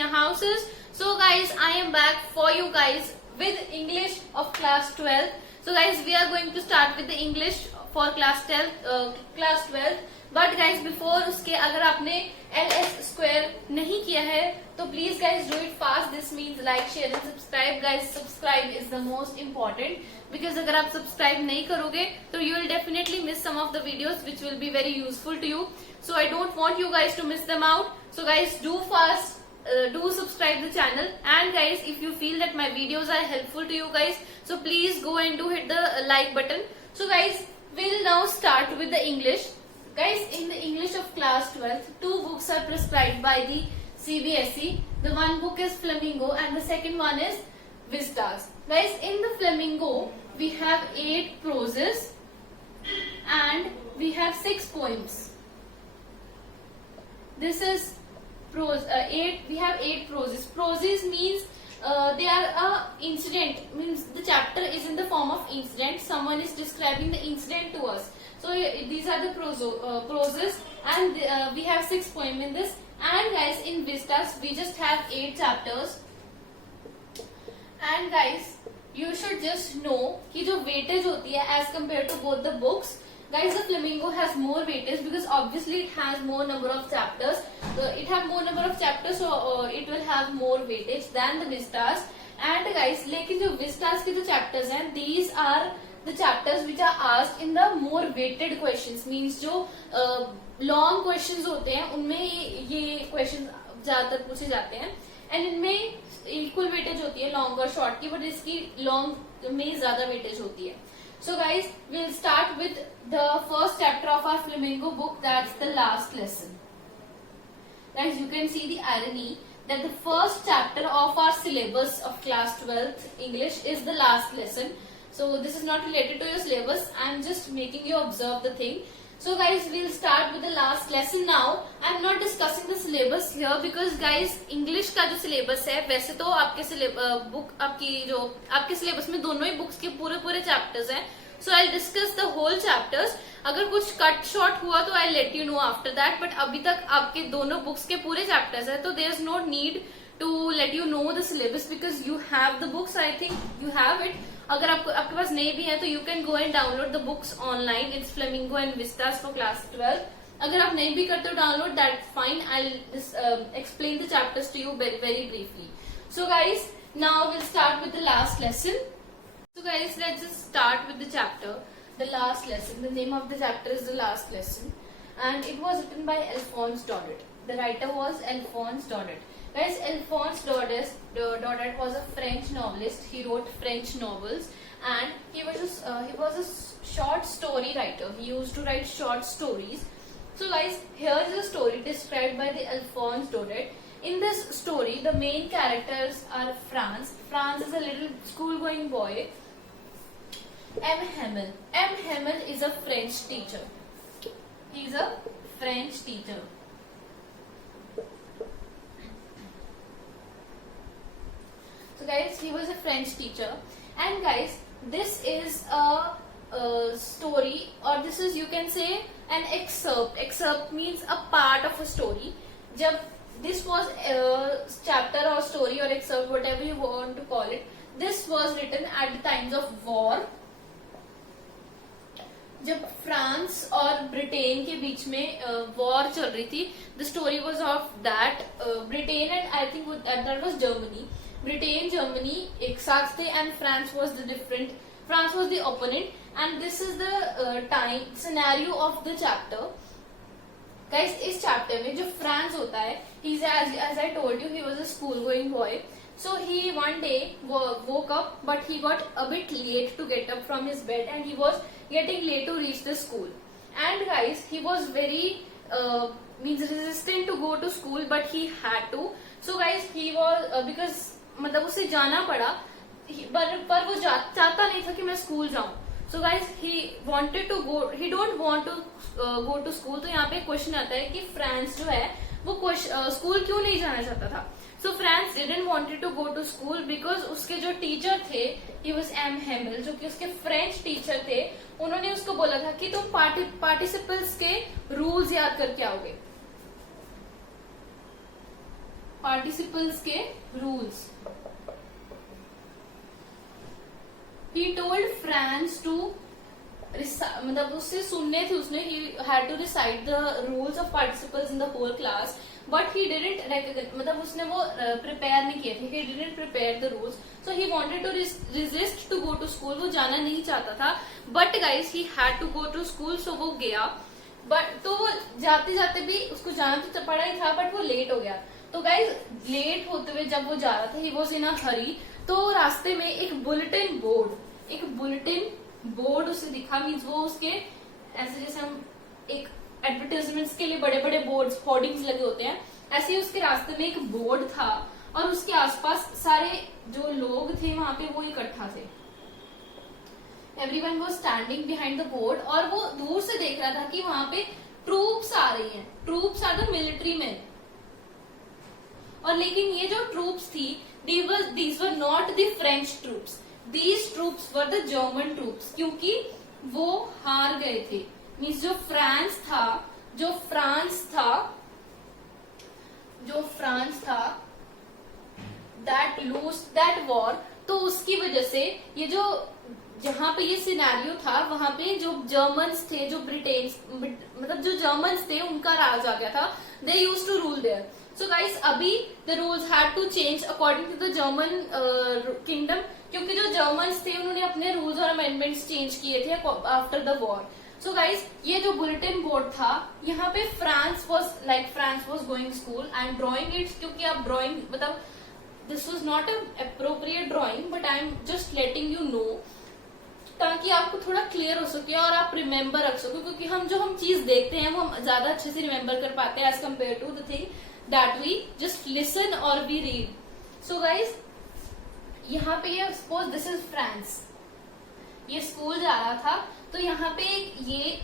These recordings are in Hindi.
your houses. So guys, I am back for you guys with English of class 12. So guys, we are going to start with the English for class 12. But guys before उसके अगर आपने LS स्क्वायर नहीं किया है तो please guys do it fast. This means like share and subscribe. Guys subscribe is the most important because अगर आप सब्सक्राइब नहीं करोगे तो you will definitely miss some of the videos which will be very useful to you. So I don't want you guys to miss them out. So guys, do fast, do subscribe the channel, and guys, if you feel that my videos are helpful to you guys, so please go and do hit the like button. So guys, we'll now start with the English. Guys, in the English of class 12, two books are prescribed by the CBSE. The one book is Flamingo and the second one is Vistas. Guys, in the Flamingo, we have 8 proses and we have 6 poems. This is prose. We have 8 proses. Proses means they are a incident. Means the chapter is in the form of incident. Someone is describing the incident to us. So these are the proses, and we have 6 poems in this. And guys, in Vistas we just have 8 chapters. And guys, you should just know कि जो weightage होती है as compared to both the books. Guys, the Flamingo has more weightage because obviously it has more number of chapters. It have more number of chapters, so it will have more weightage than the Vistas. And guys, लेकिन जो Vistas के जो chapters हैं, these are the chapters which are asked in the more weighted questions. Means जो long questions होते हैं, उनमें ये questions ज्यादातर पूछे जाते हैं. And इनमें equal weightage होती है long और short की, but इसकी long में ज्यादा weightage होती है. So guys, we'll start with the first chapter of our Flamingo book, that's the last lesson. Guys, you can see the irony that the first chapter of our syllabus of class 12th English is the last lesson. So this is not related to your syllabus, I'm just making you observe the thing. So guys, we'll start with the last lesson now. I'm not discussing the syllabus here because guys, English का जो syllabus है, वैसे तो आपके book आपके syllabus में दोनों ही books के पूरे chapters हैं. So I'll discuss the whole chapters. अगर कुछ cut short हुआ तो I'll let you know after that. But अभी तक आपके दोनों books के पूरे chapters हैं, तो there's no need to let you know the syllabus because you have the books. I think you have it. अगर आपके पास नहीं भी है तो you can go and download the books online. It's Flamingo and Vistas for class 12. अगर आप नहीं भी करते हो download, that fine. I explain the chapters to you very briefly. So guys, now will start with the last lesson. So guys, let's just start with the chapter the last lesson. The name of the chapter is the last lesson and it was written by Alphonse Daudet. The writer was Alphonse Daudet. Guys, Alphonse Daudet was a French novelist. He wrote French novels and he was a short story writer. He used to write short stories. So guys, here is a story described by the Alphonse Daudet. In this story, the main characters are Franz. Franz is a little school-going boy. M. Hamel is a French teacher. He is a French teacher. So guys, he was a French teacher, and guys, this is a story, or this is, you can say, an excerpt. Excerpt means a part of a story. जब this was a chapter or story or excerpt, whatever you want to call it, this was written at the times of war. जब फ्रांस और ब्रिटेन के बीच में वॉर चल रही थी, the story was of that. Britain and I think that was Germany. Britain Germany एक साथ थे and France was the different. France was the opponent and this is the time scenario of the chapter. Guys, इस चैप्टर में जो फ्रांस होता है, he is as I told you, he was a school going boy. So he one day woke up, but he got a bit late to get up from his bed, and he was getting late to reach the school. And guys, he was very resistant to go to school, but he had to. So guys, he was because मतलब उसे जाना पड़ा, पर वो चाहता नहीं था कि मैं स्कूल जाऊं. So guys, he wanted to go. He don't want to go to school. तो यहाँ पे क्वेश्चन आता है कि फ्रांस जो है वो स्कूल क्यों नहीं जाना चाहता था. So Franz didn't wanted to go to school because उसके जो टीचर थे, he was M. Hamel, जो कि उसके फ्रेंच टीचर थे, उन्होंने उसको बोला था कि तुम पार्टिसिपल्स के रूल्स याद करके आओगे. पार्टिसिपल्स के rules. He told Franz to मतलब उससे सुनने थे उसने, he had to recite the rules of participles in the whole class, but he didn't recognize, मतलब उसने वो prepare नहीं किए थे, he didn't prepare the rules, so he wanted to resist to go to school, वो जाना नहीं चाहता था, but guys he had to go to school, so वो गया, but तो वो जाते जाते भी उसको जाना तो पड़ा ही था, but वो लेट हो गया। तो गाइज लेट होते हुए जब वो जा रहा था, he was in a hurry, तो रास्ते में एक बुलेटिन बोर्ड उसे दिखा, मीन्स वो उसके ऐसे जैसे हम एक एडवर्टाइजमेंट्स के लिए बड़े बड़े बोर्ड्स होर्डिंग्स लगे होते हैं, ऐसे ही उसके रास्ते में एक बोर्ड था और उसके आसपास सारे जो लोग थे वहां पे वो इकट्ठा थे। Everyone was standing behind the board, और वो दूर से देख रहा था कि वहां पे ट्रूप्स आ रही हैं, troops are the military man. और लेकिन ये जो ट्रूप्स थी, these were not the French troops, these troops were the German troops, क्योंकि वो हार गए थे। मीन्स जो फ्रांस था दैट वॉर, तो उसकी वजह से ये जो जहां पे ये सिनेरियो था वहां पे जो जर्मन्स थे, जो ब्रिटेन मतलब जो जर्मन्स थे उनका राज आ गया था, they used to rule there. So guys अभी the rules had to change according to the German kingdom, क्योंकि जो जर्मन्स थे उन्होंने अपने रूल्स और अमेंडमेंट्स चेंज किए थे after the war. So guys ये जो बुलेटिन बोर्ड था, यहाँ पे France was going school and drawing it, क्योंकि आप ड्रॉइंग मतलब this was not a appropriate drawing, but I am just letting you know, ताकि आपको थोड़ा क्लियर हो सके और आप रिमेम्बर रख सको, क्योंकि हम चीज देखते हैं वो हम ज्यादा अच्छे से रिमेम्बर कर पाते हैं as compare to the thing that we just listen और वी रीड। सो गाइज यहाँ पे ये सपोज दिस इज फ्रांस, ये स्कूल जा रहा था, तो यहाँ पे ये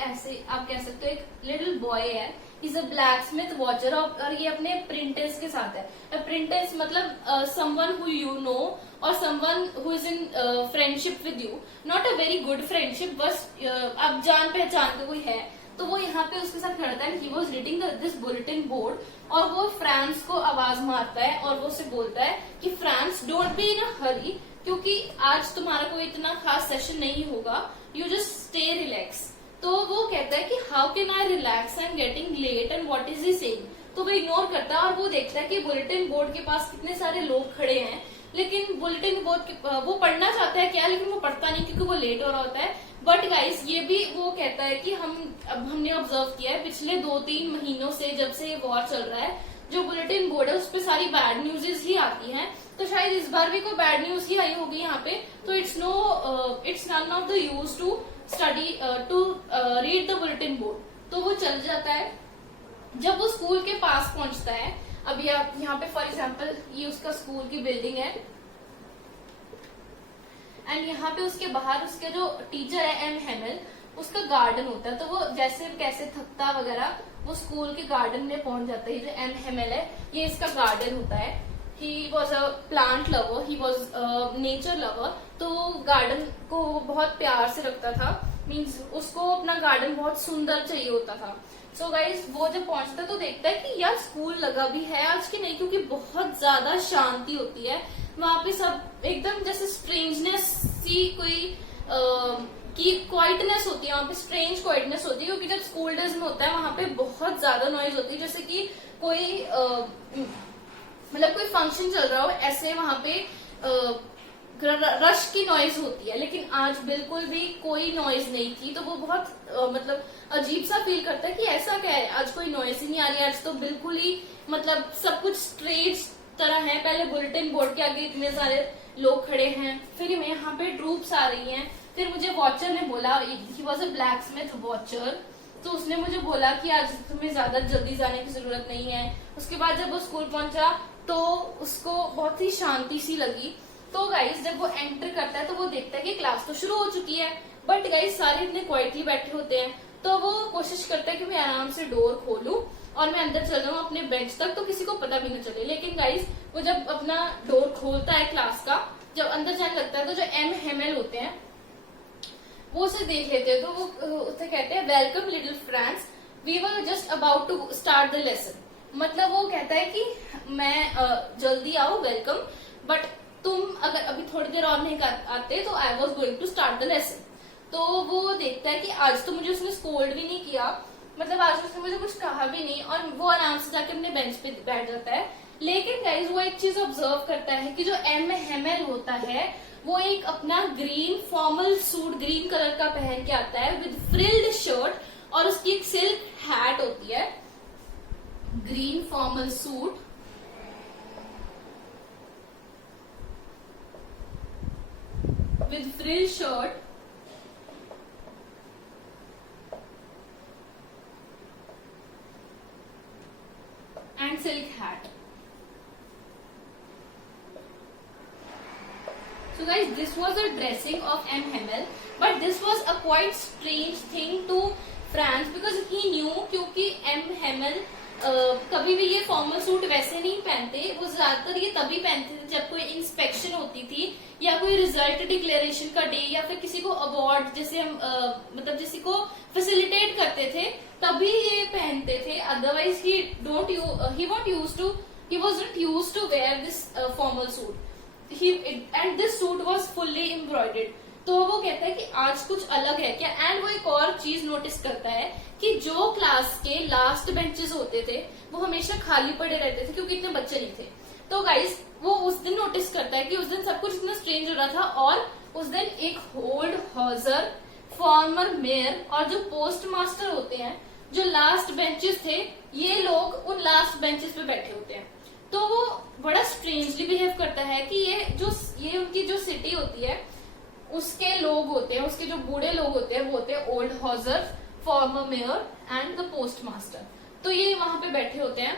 ऐसे आप कह सकते हो एक लिटिल बॉय है, is a black Smith watcher, और ये अपने अप्रेंटिस के साथ है। अप्रेंटिस मतलब समवन हु यू नो और someone who is in friendship with you, not a very good friendship, बस अब जान पहचान का कोई है, तो वो यहाँ पे उसके साथ खड़ा था। He was reading this bulletin board, और वो फ्रांस को आवाज मारता है और वो उसे बोलता है कि फ्रांस डोंट बी इन अ हरी, क्योंकि आज तुम्हारा कोई इतना खास सेशन नहीं होगा, यू जस्ट स्टे रिलैक्स। तो वो कहता है कि how can I relax, I am getting late and what is he saying. तो वो इग्नोर करता है और वो देखता है कि बुलेटिन बोर्ड के पास कितने सारे लोग खड़े हैं, लेकिन बुलेटिन बोर्ड वो पढ़ना चाहता है क्या, लेकिन वो पढ़ता नहीं क्योंकि वो लेट हो रहा होता है। बट गाइस ये भी वो कहता है कि हमने ऑब्जर्व किया है पिछले 2-3 महीनों से, जब से ये वॉर चल रहा है, जो बुलेटिन बोर्ड है उस पर सारी बैड न्यूज़ ही आती हैं, तो शायद इस बार भी कोई बैड न्यूज ही आई होगी यहाँ पे। तो it's none of the use to study to read the bulletin board. तो वो चल जाता है। जब वो स्कूल के पास पहुंचता है, अभी आप यहाँ पे फॉर एग्जाम्पल ये उसका स्कूल की बिल्डिंग है, एंड यहाँ पे उसके बाहर उसके जो टीचर है एम हेमल, उसका गार्डन होता है। तो वो जैसे कैसे थकता वगैरह वो स्कूल के गार्डन में पहुंच जाता है। जो एम हेमल है ये इसका गार्डन होता है। ही was a plant lover, he was nature lover, तो गार्डन को बहुत प्यार से रखता था, मीन्स उसको अपना गार्डन बहुत सुंदर चाहिए होता था। सो गाइज वो जब पहुंचता तो देखता है कि यार स्कूल लगा भी है आज की नहीं, क्योंकि बहुत ज्यादा शांति होती है वहां पे, सब एकदम जैसे स्ट्रेंजनेस सी कोई की क्वाइटनेस होती है वहां पे, स्ट्रेंज क्वाइटनेस होती है, क्योंकि जब स्कूल डेज में होता है वहां पे बहुत ज्यादा नॉइज होती है, जैसे कि कोई मतलब कोई फंक्शन चल रहा हो ऐसे वहां पे रश की नॉइज होती है। लेकिन आज बिल्कुल भी कोई नॉइज नहीं थी, तो वो बहुत मतलब अजीब सा फील करता है कि ऐसा क्या है, आज कोई नॉइज ही नहीं आ रही, आज तो बिल्कुल ही मतलब सब कुछ स्ट्रेट तरह है। पहले बुलेटिन बोर्ड के आगे इतने सारे लोग खड़े हैं, फिर यहाँ पे ट्रूप्स आ रही हैं, फिर मुझे वॉचर ने बोला, ही was a black Smith watcher, तो उसने मुझे बोला कि आज तुम्हें ज्यादा जल्दी जाने की जरूरत नहीं है। उसके बाद जब वो स्कूल पहुंचा तो उसको बहुत ही शांति सी लगी। तो गाइस जब वो एंटर करता है तो वो देखता है कि क्लास तो शुरू हो चुकी है, बट गाइस सारे इतने क्वाइटली बैठे होते हैं, तो वो कोशिश करता है कि मैं आराम से डोर खोलूं और मैं अंदर चल जाऊं अपने बेंच तक, तो किसी को पता भी न चले। लेकिन गाइस वो जब अपना डोर खोलता है क्लास का, जब अंदर जाने लगता है, तो जो एम हेमल होते हैं वो उसे देख लेते हैं, तो वो उसे कहते हैं welcome little France, we were just about to start the lesson. मतलब वो कहता है कि मैं जल्दी आओ, वेलकम, बट तुम अगर अभी थोड़ी देर और नहीं आते तो I was going to start the lesson. तो वो देखता है कि आज तो मुझे उसने स्कोल्ड भी नहीं किया, मतलब आज उसने मुझे कुछ कहा भी नहीं, और वो आराम से जाके अपने बेंच पे बैठ जाता है। लेकिन गाइज वो एक चीज ऑब्जर्व करता है कि जो एम हेमल होता है वो एक अपना green formal suit green colour का पहन के आता है विद फ्रिल्ड शर्ट, और उसकी एक सिल्क हैट होती है। Green formal suit with frill shirt and silk hat. So guys, this was the dressing of M. Hamel, but this was a quite strange thing to Franz because he knew क्योंकि M. Hamel कभी भी ये फॉर्मल सूट वैसे नहीं पहनते, वो ज्यादातर ये तभी पहनते थे जब कोई इंस्पेक्शन होती थी या कोई रिजल्ट डिक्लेरेशन का डे या फिर किसी को अवार्ड जैसे हम मतलब किसी को फैसिलिटेट करते थे तभी ये पहनते थे। Otherwise he wasn't used to wear this formal suit and this suit was fully embroidered। तो वो कहता है कि आज कुछ अलग है क्या। एंड वो एक और चीज नोटिस करता है कि जो क्लास के लास्ट बेंचेस होते थे वो हमेशा खाली पड़े रहते थे क्योंकि इतने बच्चे नहीं थे। तो गाइस वो उस दिन नोटिस करता है कि उस दिन सब कुछ इतना स्ट्रेंज हो रहा था, और उस दिन एक होल्ड हॉजर, फॉर्मर मेयर और जो पोस्ट मास्टर होते हैं जो लास्ट बेंचेस थे, ये लोग उन लास्ट बेंचेस पे बैठे होते हैं। तो वो बड़ा स्ट्रेंजली बिहेव करता है कि ये उनकी जो सिटी होती है उसके लोग होते हैं, उसके जो बूढ़े लोग होते हैं वो होते हैं old Hauser, former mayor and the post master. तो ये वहां पे बैठे होते हैं।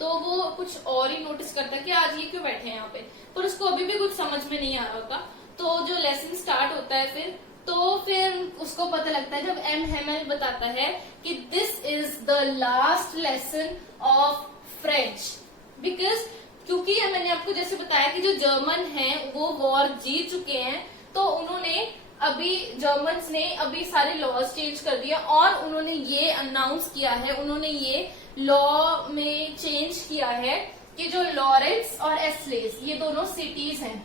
तो वो कुछ और ही नोटिस करता है कि आज ये क्यों बैठे हैं यहाँ पे, पर उसको अभी भी कुछ समझ में नहीं आ रहा होता। तो जो लेसन स्टार्ट होता है फिर उसको पता लगता है जब एम हेमल बताता है कि this is the last lesson of French, because क्योंकि मैंने आपको जैसे बताया कि जो जर्मन हैं वो वॉर जीत चुके हैं, तो उन्होंने अभी जर्मन्स ने अभी सारे लॉज चेंज कर दिया और उन्होंने ये अनाउंस किया है, उन्होंने ये लॉ में चेंज किया है कि जो लॉरेंस और एस्लेस ये दोनों सिटीज हैं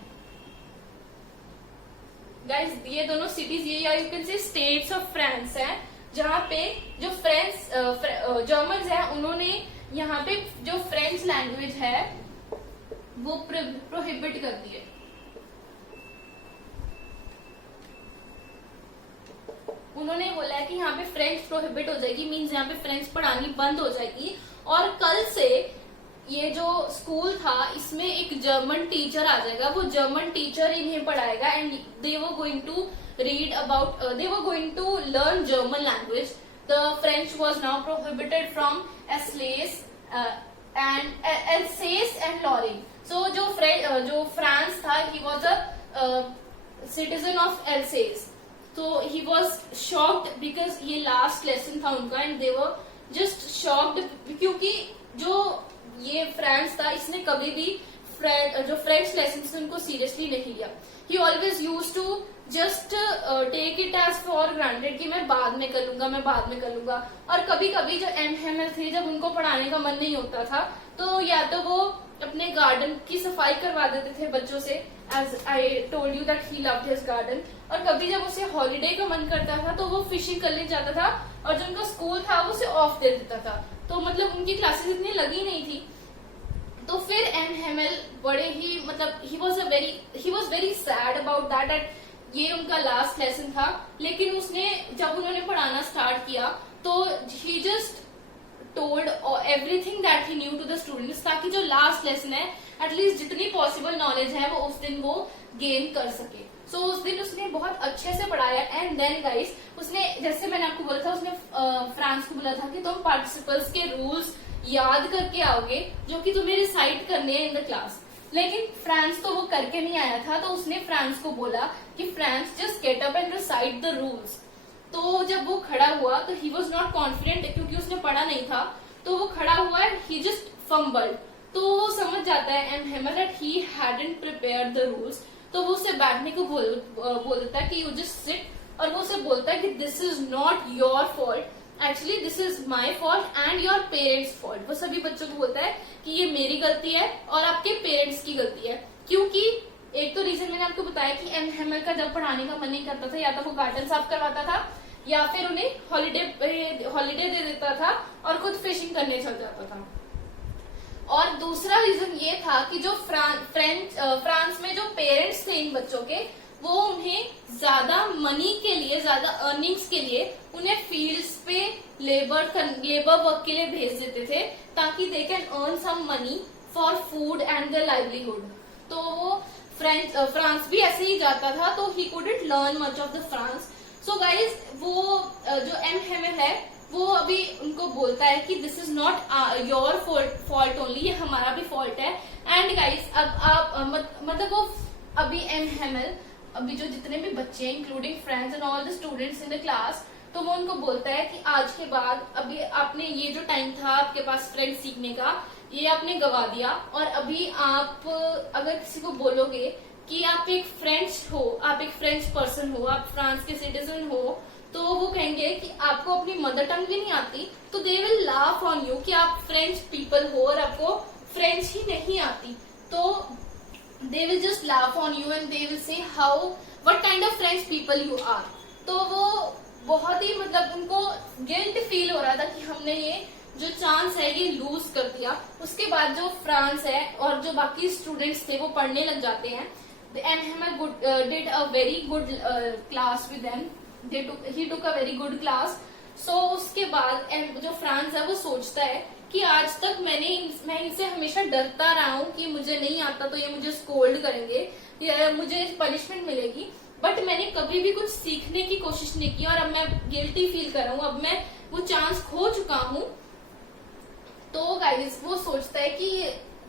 गाइस, ये दोनों सिटीज ये या you can say states of France हैं, जहाँ पे जो जर्मन्स हैं उन्होंने यहाँ पे जो फ्रेंच लैंग्वेज है वो प्रोहिबिट कर दी है। उन्होंने बोला है कि यहाँ पे फ्रेंच प्रोहिबिट हो जाएगी, मींस यहाँ पे फ्रेंच पढ़ानी बंद हो जाएगी, और कल से ये जो स्कूल था इसमें एक जर्मन टीचर आ जाएगा, वो जर्मन टीचर इन्हें पढ़ाएगा and they were going to learn German language. The French was now prohibited from Alsace and Lorraine. So जो फ्रांस था he was a citizen of Alsace, तो ही वॉज शॉक्ड बिकॉज ये लास्ट लेसन था उनका and they were just shocked क्योंकि जो ये फ्रांस था इसने कभी भी जो फ्रेंच लेसन उनको सीरियसली नहीं लिया। He always use to just take it as for granted कि मैं बाद में कर लूंगा। और कभी कभी जो एम हेमल थे जब उनको पढ़ाने का मन नहीं होता था तो या तो वो अपने गार्डन की सफाई करवा देते थे बच्चों से, as I told you that he loved his garden, और कभी जब उसे हॉलीडे का मन करता था तो वो फिशिंग करने जाता था और जो उनका स्कूल था वो उसे ऑफ दे देता था। तो मतलब उनकी क्लासेस इतनी लगी नहीं थी। तो फिर एम हेमल बड़े ही मतलब he was very sad about that ये उनका लास्ट लेसन था, लेकिन उसने जब उन्होंने पढ़ाना स्टार्ट किया तो he just told everything that he knew to the students, ताकि जो लास्ट लेसन है एटलीस्ट जितनी पॉसिबल नॉलेज है वो उस दिन वो गेन कर सके। सो उस दिन उसने बहुत अच्छे से पढ़ाया एंड देन गाइस उसने, जैसे मैंने आपको बोला था, उसने फ्रांस को बोला था कि तुम पार्टिसिपल्स के रूल्स याद करके आओगे जो कि तुम्हें रिसाइट करने हैं इन द क्लास। लेकिन फ्रांस तो वो करके नहीं आया था, तो उसने फ्रांस को बोला कि France just get up and recite the rules. तो जब वो खड़ा हुआ तो ही वॉज नॉट कॉन्फिडेंट क्योंकि उसने पढ़ा नहीं था, तो वो खड़ा हुआ एंड ही जस्ट फंबल्ड। तो वो समझ जाता है and Hamel that he hadn't prepared the rules, तो वो उसे बैठने को बोल देता है कि यू जस्ट सिट, और वो उसे बोलता है कि this is not your fault actually this is my fault and your parents fault. वो सभी बच्चों को बोलता है कि ये मेरी गलती है और आपके पेरेंट्स की गलती है। क्योंकि एक तो रीजन मैंने आपको बताया कि एम हेमल का जब पढ़ाने का मन नहीं करता था, या तो वो गार्डन साफ करवाता था या फिर उन्हें हॉलीडे दे देता था और खुद फिशिंग करने चल जाता था। और दूसरा रीजन ये था कि जो फ्रांस में जो पेरेंट्स थे इन बच्चों के, वो उन्हें ज्यादा मनी के लिए, ज्यादा अर्निंग्स के लिए उन्हें फील्ड्स पे लेबर वर्क के लिए भेज देते थे, ताकि they can earn some money for food and the livelihood. तो वो फ्रांस भी ऐसे ही जाता था, तो he couldn't learn much of the France. So guys वो जो एम हेमल है वो अभी उनको बोलता है कि this is not your fault only, ये हमारा भी फॉल्ट है। एंड गाइज अब आप मतलब वो अभी एम हेमल अभी जो जितने भी बच्चे हैं including friends and all the students in the class, तो वो उनको बोलता है कि आज के बाद अभी आपने ये जो टाइम था आपके पास फ्रेंड सीखने का, ये आपने गवा दिया। और अभी आप अगर किसी को बोलोगे कि आप एक फ्रेंच हो, आप एक फ्रेंच पर्सन हो, आप फ्रांस के सिटीजन हो, तो वो कहेंगे कि आपको अपनी मदर टंग भी नहीं आती, तो they will laugh on you कि आप फ्रेंच पीपल हो और आपको फ्रेंच ही नहीं आती। तो they will just laugh on you and they will say what kind of French people you are। तो वो बहुत ही मतलब उनको गिल्ट फील हो रहा था कि हमने ये जो चांस है ये लूज कर दिया। उसके बाद जो फ्रांस है और जो बाकी स्टूडेंट्स थे वो पढ़ने लग जाते हैं। M Hamel did a very good class with them, he took a very good class. So उसके बाद जो फ्रांस है वो सोचता है कि आज तक मैं इनसे हमेशा डरता रहा हूँ कि मुझे नहीं आता तो ये मुझे स्कोल्ड करेंगे या मुझे पनिशमेंट मिलेगी, बट मैंने कभी भी कुछ सीखने की कोशिश नहीं की और अब मैं गिल्टी फील कर रहा हूँ, अब मैं वो चांस खो चुका हूँ। तो गाइस वो सोचता है कि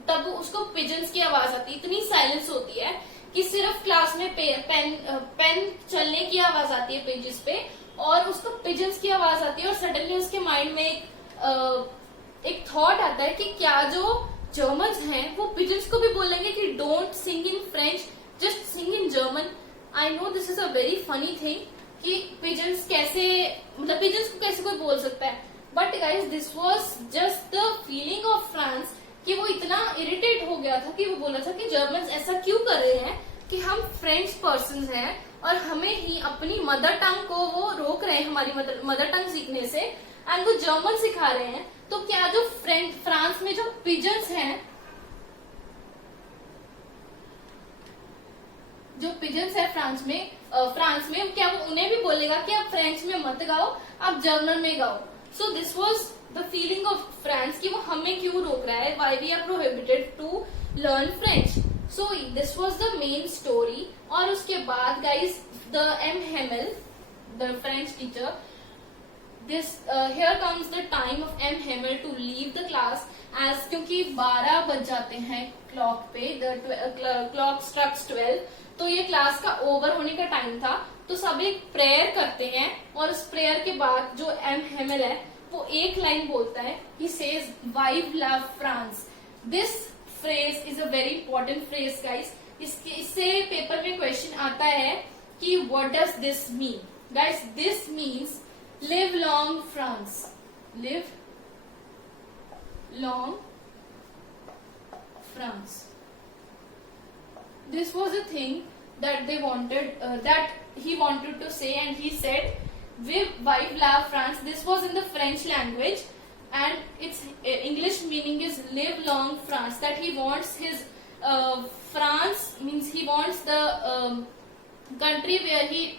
तब उसको पिजन्स की आवाज आती है, इतनी साइलेंस होती है कि सिर्फ क्लास में पेन चलने की आवाज आती है पेजेस पे, और उसको पिजन्स की आवाज आती है। और सडनली उसके माइंड में एक थॉट आता है कि क्या जो जर्मन्स हैं वो पिजन्स को भी बोलेंगे कि don't sing in French, just sing in German. I know this is a very funny thing कि पिजन्स कैसे, मतलब पिजन्स को कैसे कोई बोल सकता है, but guys this was just the feeling of France कि वो इतना इरिटेट हो गया था कि वो बोला था कि जर्मन्स ऐसा क्यों कर रहे हैं कि हम फ्रेंच पर्सन हैं और हमें ही अपनी मदर टंग को वो रोक रहे हैं हमारी मदर टंग सीखने से, एंड वो जर्मन सिखा रहे हैं। तो क्या जो फ्रांस में जो पिजन्स हैं, जो पिजन्स है फ्रांस में क्या वो उन्हें भी बोलेगा कि आप फ्रेंच में मत गाओ, आप जर्मन में गाओ। So this was the feeling of France कि वो हमें क्यों रोक रहा है, why we are prohibited to learn French. So this was the main story. और उसके बाद guys the M Hamel, the French teacher, here comes the time of M Hamel to leave the class, as क्योंकि 12 बज जाते हैं क्लॉक पे, क्लॉक स्ट्रक्स 12, तो ये क्लास का ओवर होने का टाइम था। तो सब एक प्रेयर करते हैं और उस प्रेयर के बाद जो एम हेमल है वो एक लाइन बोलता है, he says vive la France। this phrase is a very important phrase guys। इससे पेपर में क्वेश्चन आता है कि what does this mean guys। this means live long France, live long France। this was a thing that they wanted, that he wanted to say, and he said vive la France। this was in the French language and its English meaning is live long France, that he wants his France means he wants the country where he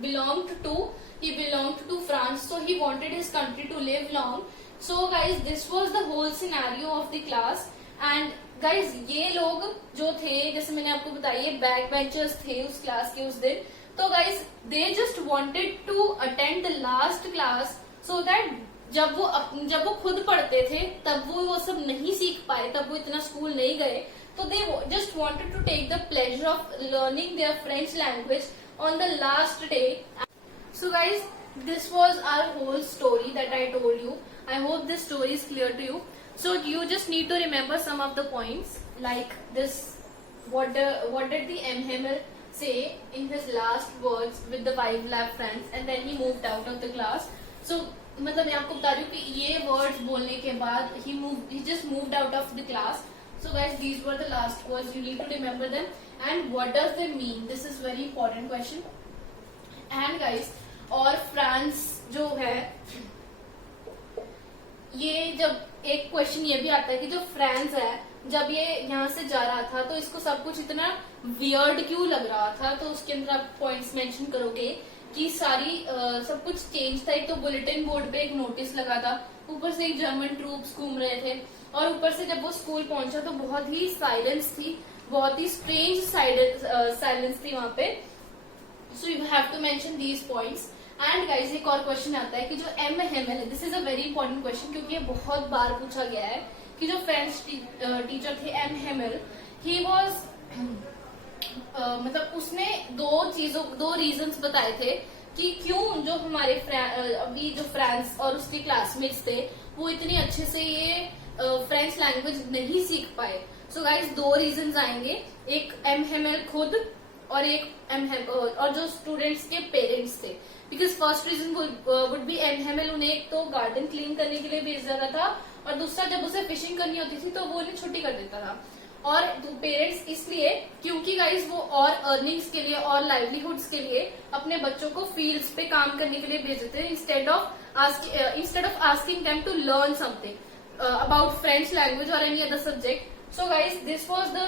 belonged to, he belonged to France, so he wanted his country to live long। so guys this was the whole scenario of the class। and guys ये लोग जो थे, जैसे मैंने आपको बताया, ये बैक बेंचर्स थे उस क्लास के उस दिन। तो guys they just wanted to attend the last class so that जब वो खुद पढ़ते थे तब वो सब नहीं सीख पाए, तब वो इतना स्कूल नहीं गए, तो they just wanted to take the pleasure of learning their French language on the last day। so guys this was our whole story that I told you। I hope this story is clear to you। so you just need to remember some of the points like this, what did the M Hamel say in his last words with the vive la France, and then he moved out of the class। so मतलब मैं आपको बता रही हूँ कि ये वर्ड्स बोलने के बाद he just moved out of the class. So guys, these were the last words. You need to remember them. And what does they mean? This is very important question. And guys, और फ्रांस जो है, ये जब एक क्वेश्चन ये भी आता है कि जो फ्रांस है, जब ये यहाँ से जा रहा था तो इसको सब कुछ इतना वियर्ड क्यों लग रहा था, तो उसके अंदर आप पॉइंट्स मेंशन करोगे कि सारी सब कुछ चेंज था. एक तो बुलेटिन बोर्ड पे एक नोटिस लगा था, ऊपर से एक जर्मन ट्रूप्स घूम रहे थे, और ऊपर से जब वो स्कूल पहुंचा तो बहुत ही साइलेंस थी, बहुत ही स्ट्रेंज साइलेंस थी वहां पे. So you have to mention these points. And guys एक और क्वेश्चन आता है कि जो एमएमएल है, this is a very important question क्योंकि ये बहुत बार पूछा गया है कि जो फ्रेंच टीचर थे एमएमएल, ही वाज मतलब उसने दो रीजंस बताए थे कि क्यों जो हमारे अभी जो फ्रांस और उसके क्लासमेट्स थे वो इतनी अच्छे से ये फ्रेंच लैंग्वेज नहीं सीख पाए. सो गाइज दो रीजंस आएंगे, एक एमएमएल खुद और एक और जो स्टूडेंट्स के पेरेंट्स थे. Because first reason would be M Hamel उन्हें एक तो गार्डन क्लीन करने के लिए भेज देता था, और दूसरा जब उसे फिशिंग करनी होती थी तो वो उन्हें छुट्टी कर देता था. और पेरेंट्स इसलिए क्योंकि गाइज वो और अर्निंग्स के लिए और लाइवलीहुड्स के लिए अपने बच्चों को फील्ड्स पे काम करने के लिए भेज देते हैं, instead of asking them to learn something about French language or any other subject. So guys this was the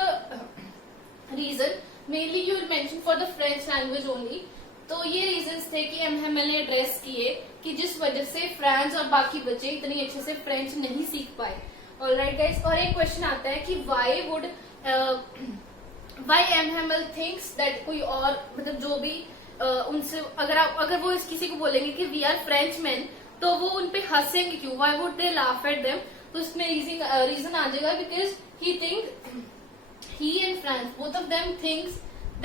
reason mainly you mention for the French language only. तो ये रीजंस थे कि एमएमएल ने एड्रेस किए कि जिस वजह से फ्रांस और बाकी बच्चे इतनी अच्छे से फ्रेंच नहीं सीख पाए. ऑलराइट गाइस, और एक क्वेश्चन आता है कि व्हाई एमएमएल थिंक्स दैट कोई और मतलब जो भी उनसे अगर वो किसी को बोलेंगे कि वी आर फ्रेंच मैन तो वो उनपे हंसेंगे क्यों, why would they laugh at them. तो इसमें रीजन आ जाएगा because he and France both of them thinks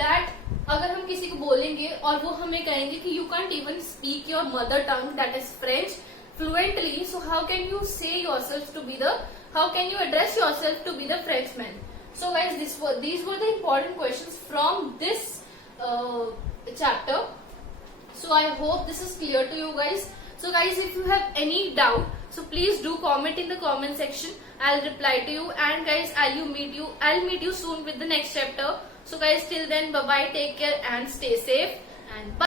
that अगर हम किसी को बोलेंगे और वो हमें कहेंगे कि you can't even speak your mother tongue that is French fluently, so how can you say yourself to be how can you address yourself to be the Frenchman? So guys, these were the important questions from this chapter. So I hope this is clear to you guys. So guys, if you have any doubt, so please do comment in the comment section. I'll reply to you. And guys, I'll meet you soon with the next chapter. So guys, till then, bye bye, take care and stay safe and bye.